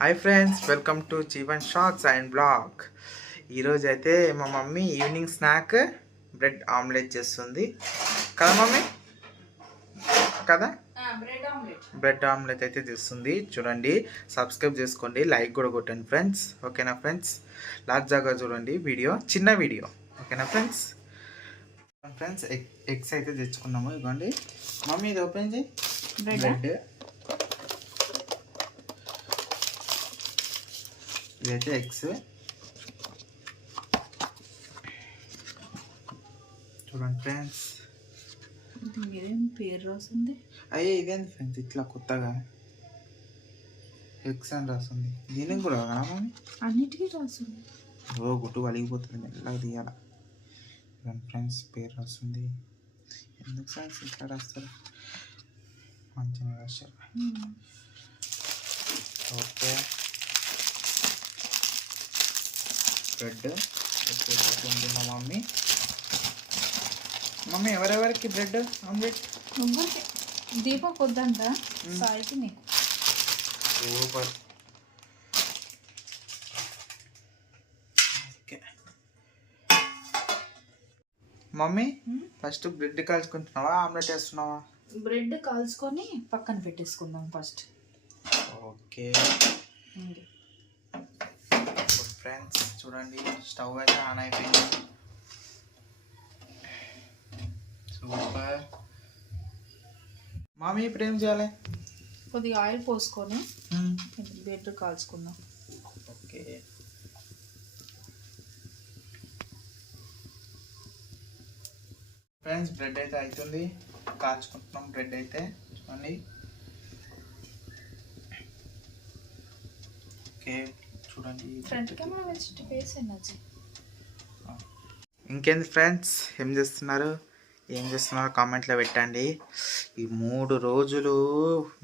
Hi friends, welcome to Jeevan shorts and blog. ఈరోజు అయితే మా mummy evening snack bread omelette చేస్తుంది కదా మమ్మీ? కదా, బ్రెడ్ ఆమ్లెట్ అయితే చేస్తుంది. చూడండి, సబ్స్క్రైబ్ చేసుకోండి, లైక్ కూడా కొట్టండి ఫ్రెండ్స్. ఓకేనా ఫ్రెండ్స్? లాస్ట్ దాకా చూడండి వీడియో, చిన్న వీడియో. ఓకేనా ఫ్రెండ్స్? ఫ్రెండ్స్, ఎగ్స్ అయితే తెచ్చుకున్నాము. ఇవ్వండి మమ్మీ, ఇది ఓపెన్ చేయి. బ్రెడ్ ఇదైతే ఎగ్స్. చూడండి ఫ్రెండ్స్, మీరేం పేరు రాసింది? అయ్యే ఇదేంటి ఫ్రెండ్స్, ఇట్లా కొత్తగా ఎగ్స్ అని రాస్తుంది. దీనికి కూడా మమ్మీ అన్నిటికీ రాసింది. గుట్టు వలిగిపోతుంది, మెల్లగా తీయాల. చూడండి ఫ్రెండ్స్, పేరు రాస్తుంది. ఎందుకు ఫ్రెండ్స్ ఇట్లా రాస్తారు? మంచిగా రాశారు. ఓకే, బ్రెడ్ వచ్చేస్తుంది మా మమ్మీ. మమ్మీ, ఎవరెవరికి బ్రెడ్ ఆమ్లెట్? నువ్వుకి దీపక్ వద్దంట, సాయికి నీకు. Super. Okay mummy, first bread కాల్చుకుంటున్నావా, ఆమ్లెట్ వేస్తున్నావా? బ్రెడ్ కాల్చుకొని పక్కన పెట్టేసుకుందాం ఫస్ట్. ఓకే ఫ్రెండ్స్, చూడండి, స్టవ్ అయితే ఆన్ అయిపోయింది. సూపర్. మామీ, ఇప్పుడు ఏం చేయాలి? కొద్దిగా ఆయిల్ పోసుకొని బ్రెడ్ కాల్చుకుందాం. ఓకే, ఫ్రెండ్స్, బ్రెడ్ అయితే అవుతుంది, కాల్చుకుంటున్నాం బ్రెడ్ అయితే. చూడండి. ఓకే, చూడండి. ఫ్రంట్ కెమెరా వచ్చి ఫేస్ ఎనర్జీ. ఇంకేంది ఫ్రెండ్స్, ఏం చేస్తున్నారు కామెంట్లో పెట్టండి. ఈ 3 రోజులు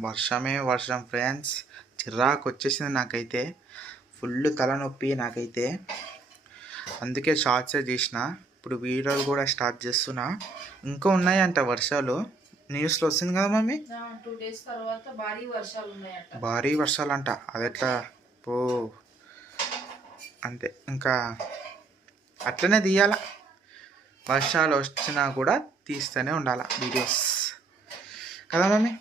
వర్షమే వర్షం ఫ్రెండ్స్. చిరాకు వచ్చేసింది నాకైతే, ఫుల్ తలనొప్పి నాకైతే. అందుకే షార్ట్సే తీసిన, ఇప్పుడు వీడియోలు కూడా స్టార్ట్ చేస్తున్నా. ఇంకా ఉన్నాయంట వర్షాలు, న్యూస్లో వస్తుంది కదా మమ్మీ. 2 days తర్వాత భారీ వర్షాలు ఉన్నాయంట. భారీ వర్షాలు అంట. అదెట్లా పో, అంతే, ఇంకా అట్లనే తీయాల. వర్షాలు వచ్చినా కూడా తీస్తూనే ఉండాలి వీడియోస్ కదా మమ్మీ.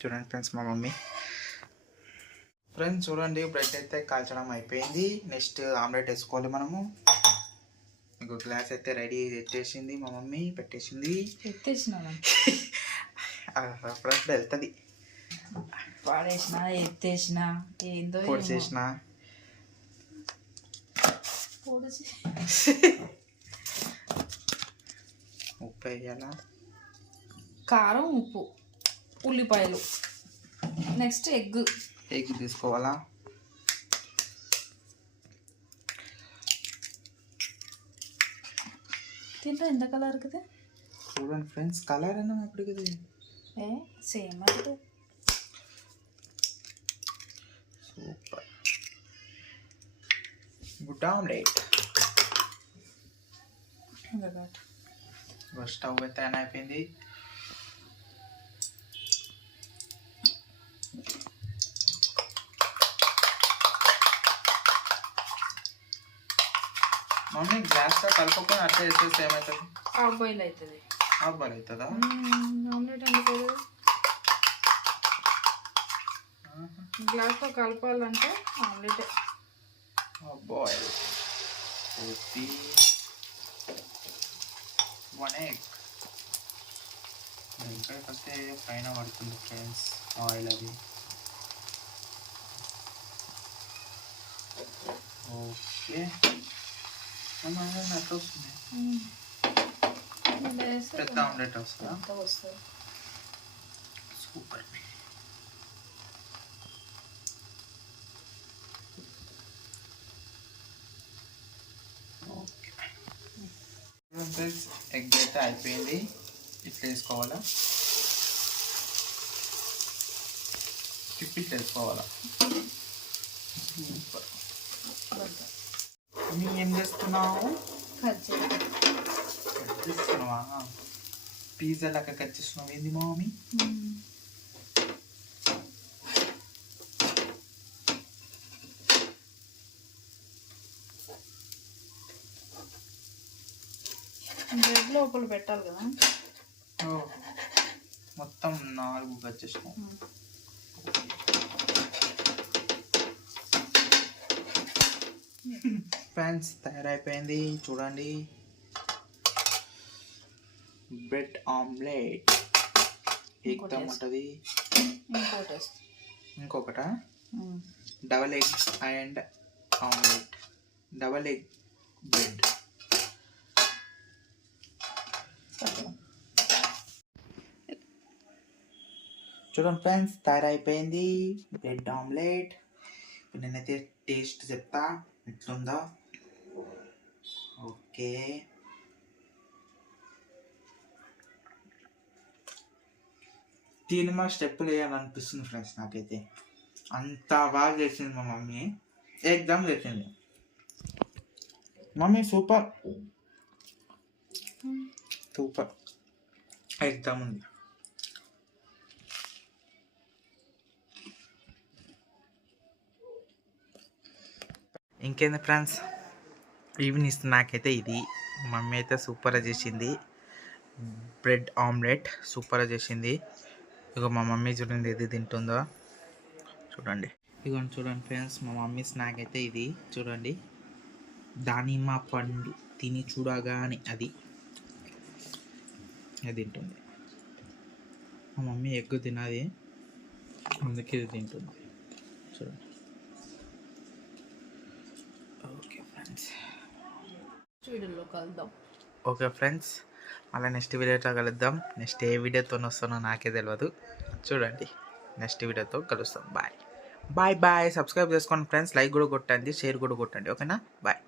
చూడండి ఫ్రెండ్స్, మా మమ్మీ. ఫ్రెండ్స్ చూడండి, బ్రెడ్ అయితే కాల్చడం అయిపోయింది. నెక్స్ట్ ఆమ్లెట్ వేసుకోవాలి మనము. ఇంకో గ్లాస్ అయితే రెడీ పెట్టేసింది మా మమ్మీ, పెట్టేసింది. అప్పుడప్పుడు వెళ్తుంది. పాడేసిన, ఎత్తేసిన, ఏందో పొడి చేసిన. ఉప్పు వేయాలా, కారం, ఉప్పు, ఉల్లిపాయలు, నెక్స్ట్ ఎగ్ తీసుకోవాలా. తింటా ఎంత కలర్ కదా. చూడండి ఫ్రెండ్స్, కలర్ అన్నా అప్పుడు కదా సేమ్ అంటే. Super, good omelette. స్టవ్ అయితే ఆన్ అయిపోయింది. మమ్మీ, గ్లాస్తో కలుపుకొని అట్లా వేసేస్తే ఏమవుతుంది? హాఫ్ బాయిల్ అవుతుంది. హాఫ్ బాయిల్ అవుతుందా? ఆమ్లెట్ అందుకోదు. గ్లాస్తో కలపాలంటే ఆమ్లెట్. Half boil, 1 egg. ఇక్కడికొస్తే పైన పడుతుంది ఫ్రెండ్స్ ఆయిల్ అది. ఓకే, అట్లా వస్తుంది. పెద్ద ఆమ్లెట్ వస్తుందా? సూపర్. ఫ్రెండ్స్, ఎగ్ అయితే అయిపోయింది. ఇట్లా వేసుకోవాలా, ఇట్లా వేసుకోవాలా. ఏం చేస్తున్నావు? కట్ చేస్తున్నావా? పిజ్జా లాగా కట్ చేస్తున్నావు ఏంది మమ్మీ? బ్రెడ్ లోపల పెట్టాలి కదా. మొత్తం 4 కట్ చేసినాం. ఫ్రెండ్స్ తయారైపోయింది చూడండి, బ్రెడ్ ఆమ్లెట్. ఎగ్దమ్ ఉంటుంది. ఇంకొకట double egg and omelette, double egg bread. చూడండి ఫ్రెండ్స్ తయారైపోయింది బ్రెడ్ ఆమ్లెట్. ఇప్పుడు నేనైతే టేస్ట్ చెప్తా ఎట్లుందో. ఓకే, సినిమా స్టెప్పులు వేయాలనిపిస్తుంది ఫ్రెండ్స్ నాకైతే. అంత బాగా చేసింది మా మమ్మీ, ఎగ్దమ్ చేసింది మమ్మీ. సూపర్ సూపర్, ఎగ్దమ్ ఉంది. ఇంకేంది ఫ్రెండ్స్, ఈవినింగ్ స్నాక్ అయితే ఇది. మమ్మీ అయితే సూపర్గా చేసింది, బ్రెడ్ ఆమ్లెట్ సూపర్గా చేసింది. ఇక మా మమ్మీ చూడండి ఏది తింటుందో చూడండి. ఇక చూడండి ఫ్రెండ్స్, మా మమ్మీ స్నాక్ అయితే ఇది చూడండి. దానిమ్మ పండు తిని చూడగానే అది తింటుంది. మా మమ్మీ ఎగ్ తినది, అందుకే ఇది తింటుంది చూడండి. ఓకే ఫ్రెండ్స్, వీడియోలో కలుద్దాం. ఓకే ఫ్రెండ్స్, మళ్ళీ నెక్స్ట్ వీడియోతో కలుద్దాం. నెక్స్ట్ ఏ వీడియోతో వస్తానో నాకే తెలియదు, చూడండి. నెక్స్ట్ వీడియోతో కలుస్తాం. Bye bye bye. సబ్స్క్రైబ్ చేసుకోండి ఫ్రెండ్స్, లైక్ కూడా కొట్టండి, షేర్ కూడా కొట్టండి. ఓకేనా, బాయ్.